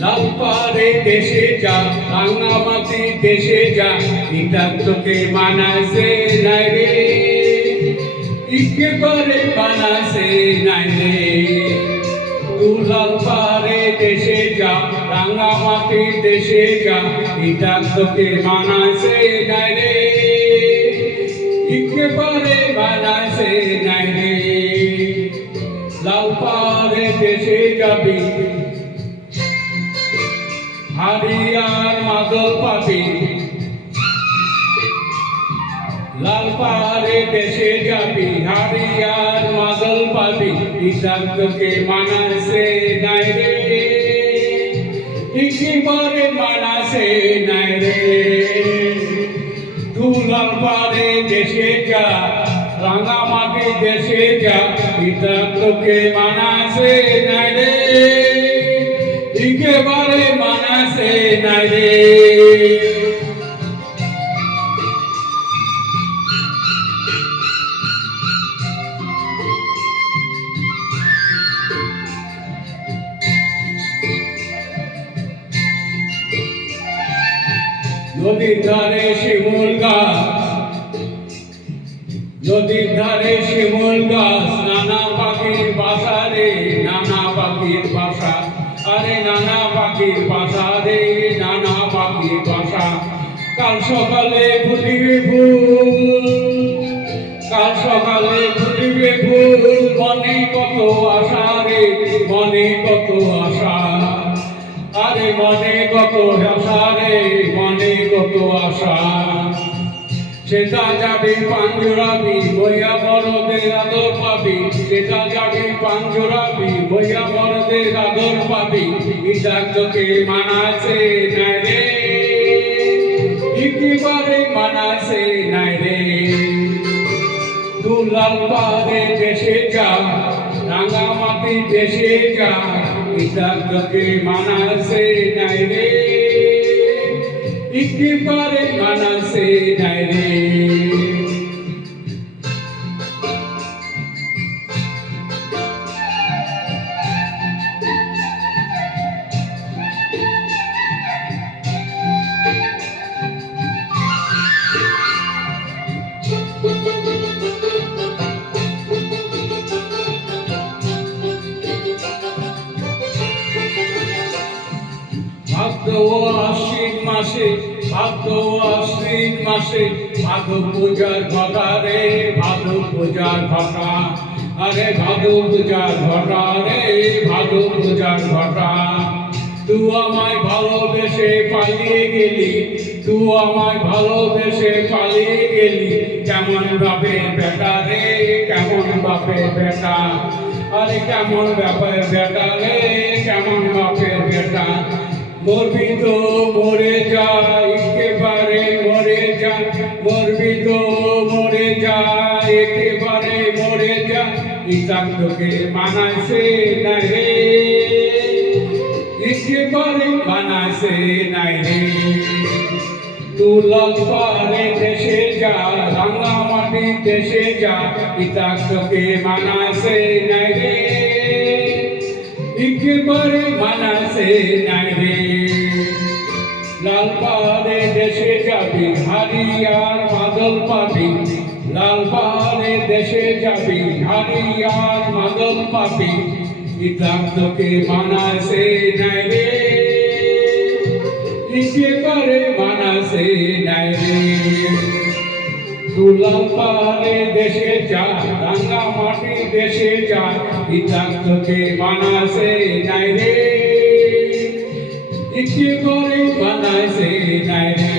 লাল পাড়ে দেশে যা রাঙামাটি দেশে যা এটা তোকে মানাছে নাই রে, একেবারে মানাছে নাই রে। তুই লাল পাড়ে দেশে যা রাঙামাটি দেশে যা এটা তোকে মানাছে নাই রে, একেবারে মানাছে নাই রে। লাল পাড়ে দেশে যাবি হারিয়ার মাদল পাবি, লাল পাড়ে দেশে যাবি হারিয়ার মাদল পাবি, ইসাক তোকে মানাছে নাই রে, একেবারে মানাছে নাই রে। তুই লাল পাড়ে দেশে যা রাঙামাটি দেশে যা ইসাক তোকে মানাছে নাই রে, একেবারে মানাছে নাই রে। নদীর ধারে শিমুল গাছ, নদীর ধারে শিমুল গাছ, নানা পাখির বাসা রে, নানা পাখির বাসা, আরে নানা পাখির বাসা রে, নানা পাখির বাসা। কাল সকালে ফুটিবে ফুল, কাল সকালে ফুটিবে ফুল, মনে কত আশা রে, মনে কত আশা, আরে মনে কত আশা রে, মনে কত আশা। সেটা যাবি পাঞ্জুরাবি বইয়া বড়দের আদর পাবি, সেটা যাবি পাঞ্জুরাবি বইয়া বড়দের আদর পাবি, ইসাক তোকে মানাছে নাই রে, একেবারে মানাছে নাই রে। তুই লাল পাড়ে দেশে যা রাঙামাটি দেশে যা ইসাক তোকে মানাছে নাই রে, একেবারে মানাছে নাই রে। ভাদ্র আশ্বিন মাসে, ভাদ্র আশ্বিন মাসে, ভাদু পূজার ঘটা রে, ভাদু পূজার ঘটা, আরে ভাদু পূজার ঘটা রে, ভাদু পূজার ঘটা। তুই আমায় ভালোবেসে পালিয়ে গেলি, তুই আমায় ভালোবেসে পালিয়ে গেলি, কেমন বাপের বেটা রে, কেমন বাপের বেটা, আরে কেমন বাপের বেটা রে, কেমন বাপের বেটা। মরবি তো মরে যা, একেবারে মরে যা, মরবি তো মরে যা, একেবারে মরে যা, ইসাক তোকে মানাছে নাই রে, একেবারে মানাছে নাই রে। তুই লাল পাড়ে দেশে যা রাঙামাটি দেশে যা, ইসাক তোকে মানাছে নাই রে, একেবারে মানাছে নাই রে। লাল পাড়ে দেশে যাবি হারিয়ার মাদল পাবি, লাল পাড়ে দেশে যাবি হারিয়ার মাদল পাবি, ইসাক তোকে মানাছে নাই রে, একেবারে মানাছে নাই রে। তুই লাল পাড়ে দেশে যা রাঙামাটি দেশে যা, ইসাক তোকে মানাছে নাই রে, একেবারে মানাছে নাই রে,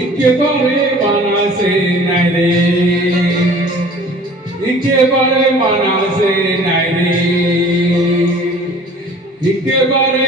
একেবারে মানাছে নাই রে, একেবারে মানাছে নাই রে, একেবারে